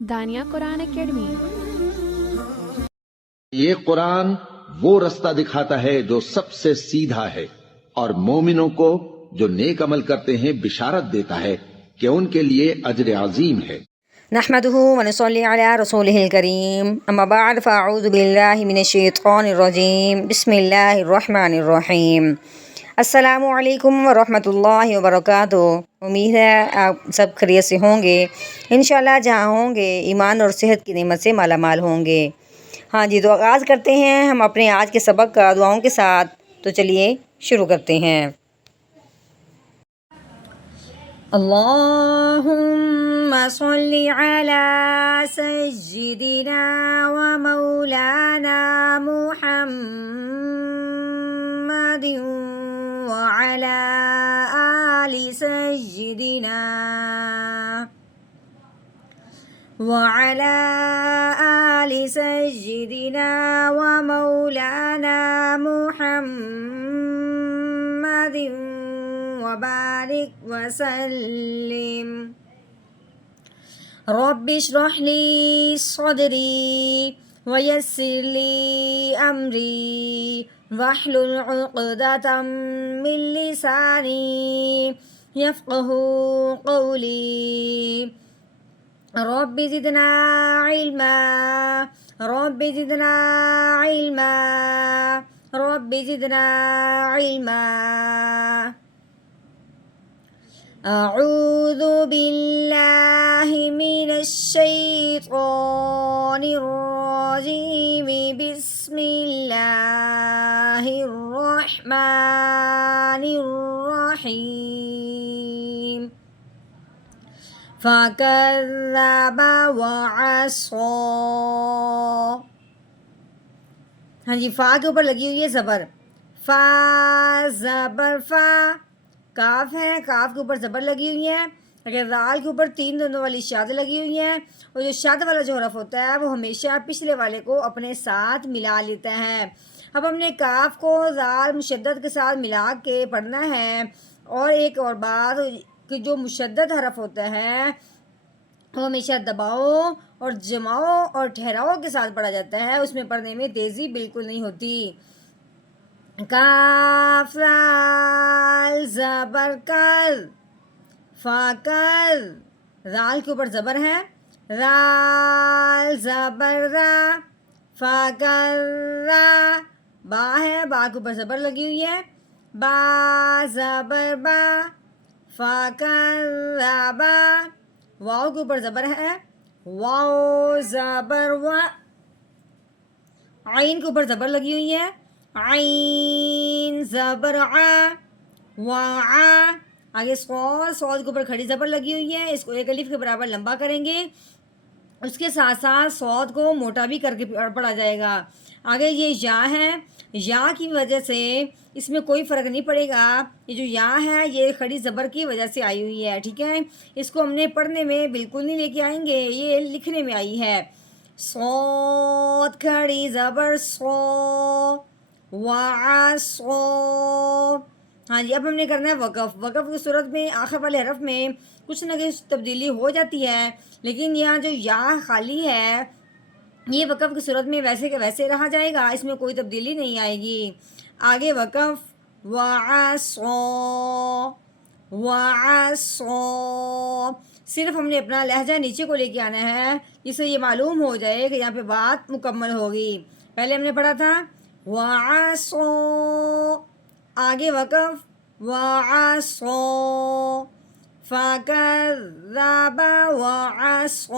دانیہ قرآن academy. یہ قرآن وہ رستہ دکھاتا ہے جو سب سے سیدھا ہے، اور مومنوں کو جو نیک عمل کرتے ہیں بشارت دیتا ہے کہ ان کے لیے اجر عظیم ہے۔ نحمده ونصلي على رسوله الكريم اما بعد فاعوذ بالله من الشیطان الرجیم بسم اللہ الرحمن الرحیم۔ السلام علیکم ورحمۃ اللہ وبرکاتہ۔ امید ہے آپ سب خیریت سے ہوں گے، انشاءاللہ جہاں ہوں گے ایمان اور صحت کی نعمت سے مالا مال ہوں گے۔ ہاں جی، تو آغاز کرتے ہیں ہم اپنے آج کے سبق کا دعاؤں کے ساتھ۔ تو چلیے شروع کرتے ہیں۔ اللہم صلی علی سیدنا و مولانا محمد وعلی آل سیدنا وعلى آل سيدنا ومولانا محمد وبارك وسلم۔ رب اشرح لي صدري ويسر لي أمري واحلل عقدة من لساني يفقه قولي۔ رب زدنا علما رب زدنا علما رب زدنا علما۔ اعوذ باللہ من الشیطان الرجیم بسم اللہ الرحمن الرحیم۔ فَكَذَّبَ وَعَصَى۔ ہاں جی، فا کے اوپر لگی ہوئی ہے زبر، فا زبر فا۔ کاف ہے، کاف کے اوپر زبر لگی ہوئی ہے۔ اگر رال کے اوپر تین دونوں والی شاد لگی ہوئی ہے، اور جو شاد والا جو حرف ہوتا ہے وہ ہمیشہ پچھلے والے کو اپنے ساتھ ملا لیتا ہے۔ اب ہم نے کاف کو زال مشدد کے ساتھ ملا کے پڑھنا ہے۔ اور ایک اور بات کہ جو مشدد حرف ہوتا ہے وہ ہمیشہ دباؤ اور جماؤ اور ٹھہراؤ کے ساتھ پڑھا جاتا ہے، اس میں پڑھنے میں تیزی بالکل نہیں ہوتی۔ کاف رال زبر کر، فا کر، رال کے اوپر زبر ہے، رال زبر را، فا کر را۔ با ہے، با کے اوپر زبر لگی ہوئی ہے، با زبر با، فا کر را با۔ واؤ کے اوپر زبر ہے، واؤ زبر وا۔ عین کے اوپر زبر لگی ہوئی ہے، عین زبر ع، وعا۔ آگے صاد، صاد کے اوپر کھڑی زبر لگی ہوئی ہے، اس کو ایک الف کے برابر لمبا کریں گے، اس کے ساتھ ساتھ صاد کو موٹا بھی کر کے پڑھا جائے گا۔ آگے یہ یا ہے، یا کی وجہ سے اس میں کوئی فرق نہیں پڑے گا۔ یہ جو یا ہے یہ کھڑی زبر کی وجہ سے آئی ہوئی ہے، ٹھیک ہے۔ اس کو ہم نے پڑھنے میں بالکل نہیں لے کے آئیں گے، یہ لکھنے میں آئی ہے۔ صاد کھڑی زبر صو، وعصو۔ ہاں جی، اب ہم نے کرنا ہے وقف۔ وقف کی صورت میں آخر والے حرف میں کچھ نہ کچھ تبدیلی ہو جاتی ہے، لیکن یہاں جو یا خالی ہے یہ وقف کی صورت میں ویسے کہ ویسے رہا جائے گا، اس میں کوئی تبدیلی نہیں آئے گی۔ آگے وقف، وعصو، وعصو۔ صرف ہم نے اپنا لہجہ نیچے کو لے کے آنا ہے، جس سے یہ معلوم ہو جائے کہ یہاں پہ بات مکمل ہوگی۔ پہلے ہم نے پڑھا تھا وعصو، آگے وقف، وعصو، فَكَذَّبَ وَعَصَى۔